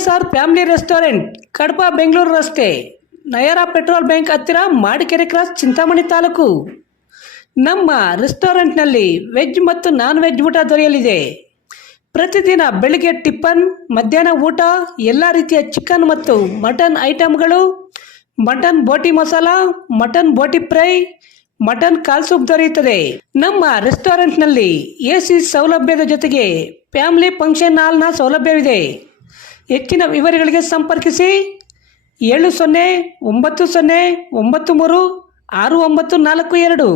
PSR family restaurant Kadapa Bengaluru ರಸ್ತೆ Nayara petrol bank ಹತ್ತಿರ Madikere cross Chintamani taluk. ನಮ್ಮ ರೆಸ್ಟೋರೆಂಟ್ನಲ್ಲಿ ವೆಜ್ ಮತ್ತು ನಾನ್ ವೆಜ್ ಊಟ ದೊರೆಯಲಿದೆ. ಪ್ರತಿದಿನ ಬೆಳಿಗ್ಗೆ ಟಿಫನ್, ಮಧ್ಯಾಹ್ನ ಊಟ, ಎಲ್ಲ ರೀತಿಯ ಚಿಕನ್ ಮತ್ತು ಮಟನ್ ಐಟಮ್ಗಳು, mutton boti masala, mutton boti fry, mutton ಕಾಲ್ ಸೂಪ್ ದೊರೆಯುತ್ತದೆ. ನಮ್ಮ ರೆಸ್ಟೋರೆಂಟ್ನಲ್ಲಿ AC ಸೌಲಭ್ಯದ ಜೊತೆಗೆ ಫ್ಯಾಮಿಲಿ ಫಂಕ್ಷನ್ ಹಾಲ್ನ ಸೌಲಭ್ಯವಿದೆ. ಹೆಚ್ಚಿನ ವಿವರಗಳಿಗೆ ಸಂಪರ್ಕಿಸಿ 7090936942.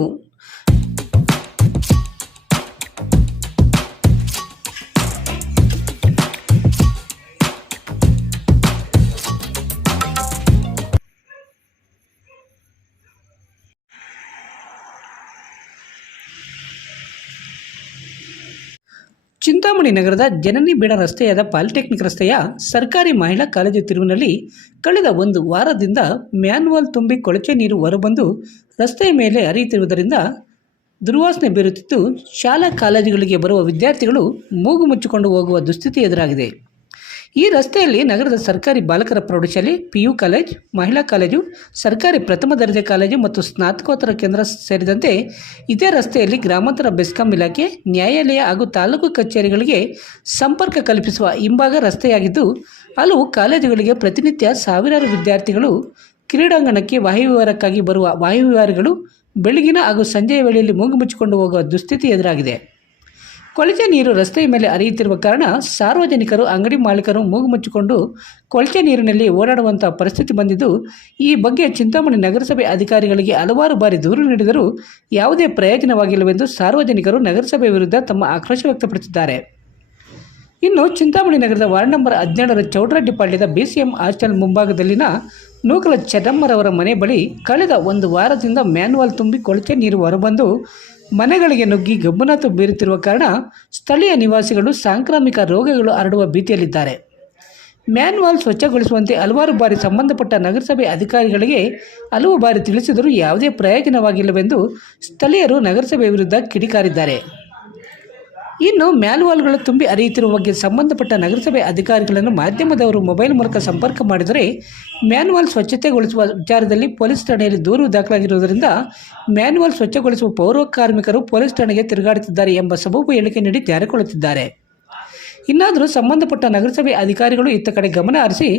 ಚಿಂತಾಮಣಿ ನಗರದ ಜನನಿ ಬೇಡ ರಸ್ತೆಯಾದ ಪಾಲಿಟೆಕ್ನಿಕ್ ರಸ್ತೆಯ ಸರ್ಕಾರಿ ಮಹಿಳಾ ಕಾಲೇಜು ತಿರುವಿನಲ್ಲಿ ಕಳೆದ ಒಂದು ವಾರದಿಂದ ಮ್ಯಾನ್ವಾಲ್ ತುಂಬಿ ಕೊಳಚೆ ನೀರು ಹೊರಬಂದು ರಸ್ತೆಯ ಮೇಲೆ ಹರಿಯುತ್ತಿರುವುದರಿಂದ ದುರ್ವಾಸನೆ ಬೀರುತ್ತಿದ್ದು, ಶಾಲಾ ಕಾಲೇಜುಗಳಿಗೆ ಬರುವ ವಿದ್ಯಾರ್ಥಿಗಳು ಮೂಗು ಮುಚ್ಚಿಕೊಂಡು ಹೋಗುವ ದುಸ್ಥಿತಿ ಎದುರಾಗಿದೆ. ಈ ರಸ್ತೆಯಲ್ಲಿ ನಗರದ ಸರ್ಕಾರಿ ಬಾಲಕರ ಪ್ರೌಢಶಾಲೆ, PU ಕಾಲೇಜ್, ಮಹಿಳಾ ಕಾಲೇಜು, ಸರ್ಕಾರಿ ಪ್ರಥಮ ದರ್ಜೆ ಕಾಲೇಜು ಮತ್ತು ಸ್ನಾತಕೋತ್ತರ ಕೇಂದ್ರ ಸೇರಿದಂತೆ ಇದೇ ರಸ್ತೆಯಲ್ಲಿ ಗ್ರಾಮಾಂತರ ಬೆಸ್ಕಾಂ ಇಲಾಖೆ, ನ್ಯಾಯಾಲಯ ಹಾಗೂ ತಾಲೂಕು ಕಚೇರಿಗಳಿಗೆ ಸಂಪರ್ಕ ಕಲ್ಪಿಸುವ ಹಿಂಭಾಗ ರಸ್ತೆಯಾಗಿದ್ದು, ಹಲವು ಕಾಲೇಜುಗಳಿಗೆ ಪ್ರತಿನಿತ್ಯ ಸಾವಿರಾರು ವಿದ್ಯಾರ್ಥಿಗಳು ಕ್ರೀಡಾಂಗಣಕ್ಕೆ ವಾಯುವಿಹಾರಕ್ಕಾಗಿ ಬರುವ ವಾಯುವಿಹಾರಿಗಳು ಬೆಳಗಿನ ಹಾಗೂ ಸಂಜೆಯ ವೇಳೆಯಲ್ಲಿ ಮೂಗು ಮುಚ್ಚಿಕೊಂಡು ಹೋಗುವ ದುಸ್ಥಿತಿ ಎದುರಾಗಿದೆ. ಕೊಳಚೆ ನೀರು ರಸ್ತೆಯ ಮೇಲೆ ಹರಿಯುತ್ತಿರುವ ಕಾರಣ ಸಾರ್ವಜನಿಕರು, ಅಂಗಡಿ ಮಾಲೀಕರು ಮೂಗು ಮುಚ್ಚಿಕೊಂಡು ಕೊಳಚೆ ನೀರಿನಲ್ಲಿ ಓಡಾಡುವಂಥ ಪರಿಸ್ಥಿತಿ ಬಂದಿದ್ದು, ಈ ಬಗ್ಗೆ ಚಿಂತಾಮಣಿ ನಗರಸಭೆ ಅಧಿಕಾರಿಗಳಿಗೆ ಹಲವಾರು ಬಾರಿ ದೂರು ನೀಡಿದರೂ ಯಾವುದೇ ಪ್ರಯೋಜನವಾಗಿಲ್ಲವೆಂದು ಸಾರ್ವಜನಿಕರು ನಗರಸಭೆ ವಿರುದ್ಧ ತಮ್ಮ ಆಕ್ರೋಶ ವ್ಯಕ್ತಪಡಿಸಿದ್ದಾರೆ. ಇನ್ನು ಚಿಂತಾಮಣಿ ನಗರದ ವಾರ್ಡ್ ನಂಬರ್ 17ರ ಚೌಡರೆಡ್ಡಿಪಾಳ್ಯದ BCM ಹಾಸ್ಟೆಲ್ ಮುಂಭಾಗದಲ್ಲಿನ ನೂಕಲ ಚೆನ್ನಮ್ಮರವರ ಮನೆ ಬಳಿ ಕಳೆದ ಒಂದು ವಾರದಿಂದ ಮ್ಯಾನ್ವಾಲ್ ತುಂಬಿ ಕೊಳಚೆ ನೀರು ಹೊರಬಂದು ಮನೆಗಳಿಗೆ ನುಗ್ಗಿ ಗಬ್ಬನಾತು ಬೀರುತ್ತಿರುವ ಕಾರಣ ಸ್ಥಳೀಯ ನಿವಾಸಿಗಳು ಸಾಂಕ್ರಾಮಿಕ ರೋಗಗಳು ಹರಡುವ ಭೀತಿಯಲ್ಲಿದ್ದಾರೆ. ಮ್ಯಾನ್ವಾಲ್ ಸ್ವಚ್ಛಗೊಳಿಸುವಂತೆ ಹಲವಾರು ಬಾರಿ ಸಂಬಂಧಪಟ್ಟ ನಗರಸಭೆ ಅಧಿಕಾರಿಗಳಿಗೆ ಹಲವು ಬಾರಿ ತಿಳಿಸಿದರೂ ಯಾವುದೇ ಪ್ರಯೋಜನವಾಗಿಲ್ಲವೆಂದು ಸ್ಥಳೀಯರು ನಗರಸಭೆ ವಿರುದ್ಧ ಕಿಡಿಕಾರಿದ್ದಾರೆ. ಇನ್ನು ಮ್ಯಾನ್ವಾಲ್ಗಳು ತುಂಬಿ ಹರಿಯುತ್ತಿರುವ ಬಗ್ಗೆ ಸಂಬಂಧಪಟ್ಟ ನಗರಸಭೆ ಅಧಿಕಾರಿಗಳನ್ನು ಮಾಧ್ಯಮದವರು ಮೊಬೈಲ್ ಮೂಲಕ ಸಂಪರ್ಕ ಮಾಡಿದರೆ ಮ್ಯಾನ್ವಾಲ್ ಸ್ವಚ್ಛತೆಗೊಳಿಸುವ ವಿಚಾರದಲ್ಲಿ ಪೊಲೀಸ್ ಠಾಣೆಯಲ್ಲಿ ದೂರು ದಾಖಲಾಗಿರುವುದರಿಂದ ಮ್ಯಾನ್ವಾಲ್ ಸ್ವಚ್ಛಗೊಳಿಸುವ ಪೌರ ಕಾರ್ಮಿಕರು ಪೊಲೀಸ್ ಠಾಣೆಗೆ ತಿರುಗಾಡುತ್ತಿದ್ದಾರೆ ಎಂಬ ಸಬೂಬು ಹೇಳಿಕೆ ನೀಡಿ ಜಾರಿಕೊಳ್ಳುತ್ತಿದ್ದಾರೆ. ಇನ್ನಾದರೂ ಸಂಬಂಧಪಟ್ಟ ನಗರಸಭೆ ಅಧಿಕಾರಿಗಳು ಇತ್ತ ಕಡೆ ಗಮನ ಹರಿಸಿ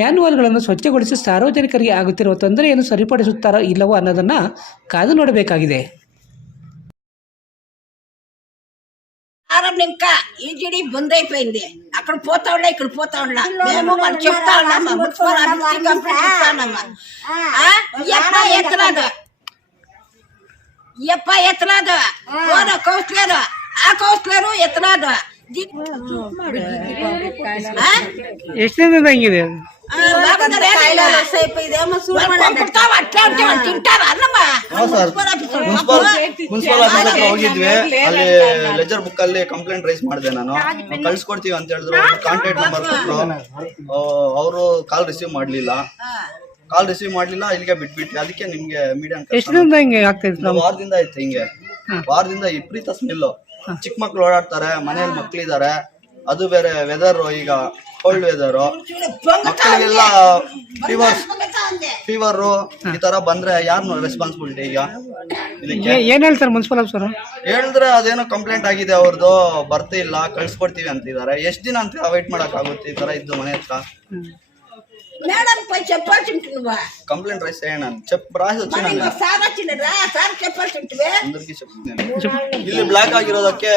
ಮ್ಯಾನ್ವಾಲ್ಗಳನ್ನು ಸ್ವಚ್ಛಗೊಳಿಸಿ ಸಾರ್ವಜನಿಕರಿಗೆ ಆಗುತ್ತಿರುವ ತೊಂದರೆಯನ್ನು ಸರಿಪಡಿಸುತ್ತಾರೋ ಇಲ್ಲವೋ ಅನ್ನೋದನ್ನು ಕಾದು ನೋಡಬೇಕಾಗಿದೆ. ఇంకా ఈజీడీ బందైపోయింది. అక్కడ పోతా ఉన్నా, ఇక్కడ పోతా ఉన్నా, మేము వాళ్ళు చెప్తా ఉన్నామా, మున్సిపల్ ఆఫీస్ కంప్లైంట్ ఇస్తానమ్మా. ఎప్ప ఎత్తనాదు ఓన కౌన్సిలర్, ఆ కౌన్సిలర్ ఎత్తనాదు. ಎಷ್ಟು ದಿನದ ಹಂಗಿದೆ? ಮುನ್ಸಿಪಲ್ ಆಫೀಸ್ ಹತ್ರ ಹೋಗಿದ್ವಿ. ಅಲ್ಲಿ ಲೆಜರ್ ಬುಕ್ ಅಲ್ಲಿ ಕಂಪ್ಲೇಂಟ್ ರೈಸ್ ಮಾಡಿದೆ. ನಾನು ಕಳ್ಸಿಕೊಡ್ತೀವಿ ಅಂತ ಹೇಳಿದ್ರು. ಕಾಂಟ್ಯಾಕ್ಟ್ ನಂಬರ್ ಕೊಟ್ಟರು. ಅವರು ಕಾಲ್ ರಿಸೀವ್ ಮಾಡ್ಲಿಲ್ಲ. ಇಲ್ಲಿಗೆ ಬಿಟ್ಬಿಟ್ವಿ. ಅದಕ್ಕೆ ನಿಮ್ಗೆ ಮೀಡಿಯಾ ವಾರದಿಂದ ಆಯ್ತು. ಹಿಂಗೆ ವಾರದಿಂದ ವಿಪರೀತ ಸ್ಮೆಲ್. ಚಿಕ್ಕ ಮಕ್ಳು ಓಡಾಡ್ತಾರೆ, ಮನೇಲಿ ಮಕ್ಳಿದ್ದಾರೆ. ಅದು ಬೇರೆ ವೆದರ್, ಈಗ ಕೋಲ್ಡ್ ವೆದರ್, ಮಕ್ಕಳಿಗೆಲ್ಲ ಫೀವರ್ ಈ ತರ ಬಂದ್ರೆ ಯಾರು ರೆಸ್ಪಾನ್ಸಿಬಿಲಿಟಿ? ಈಗ ಇದಕ್ಕೆ ಏನ್ ಹೇಳ್ತಾರೆ ಮುನ್ಸಿಪಲ್ ಆಫೀಸರ್? ಹೇಳಿದ್ರೆ ಅದೇನೋ ಕಂಪ್ಲೇಂಟ್ ಆಗಿದೆ ಅವ್ರದ್ದು, ಬರ್ತಾ ಇಲ್ಲ, ಕಳ್ಸಿಕೊಡ್ತೀವಿ ಅಂತಿದ್ದಾರೆ. ಎಷ್ಟ್ ದಿನ ಅಂತ ಅವಾಯ್ಡ್ ಮಾಡಕ್ ಆಗುತ್ತೆ ಈ ತರ ಇದ್ದು ಮನೆ ಹತ್ರ? కంప్లైంట్ రైస్ రాసి వచ్చిన ಇಲ್ಲಿ ಬ್ಲಾಕ್ ಆಗಿರೋದಕ್ಕೆ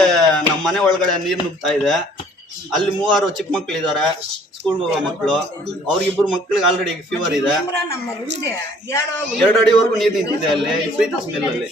ನಮ್ಮ ಮನೆ ಒಳಗಡೆ ನೀರು ನುಗ್ತಾ ಇದೆ. ಅಲ್ಲಿ 3 ಚಿಕ್ಕ ಮಕ್ಳು ಇದಾರೆ, ಸ್ಕೂಲ್ ಹೋಗೋ ಮಕ್ಕಳು. ಅವ್ರಿಗಿಬ್ರು ಮಕ್ಳಿಗೆ ಆಲ್ರೆಡಿ ಫೀವರ್ ಇದೆ. 2 ಅಡಿವರೆಗೂ ನೀರು ನಿಂತಿದೆ ಅಲ್ಲಿ, ವಿಪರೀತ ಸ್ಮೆಲ್ ಅಲ್ಲಿ.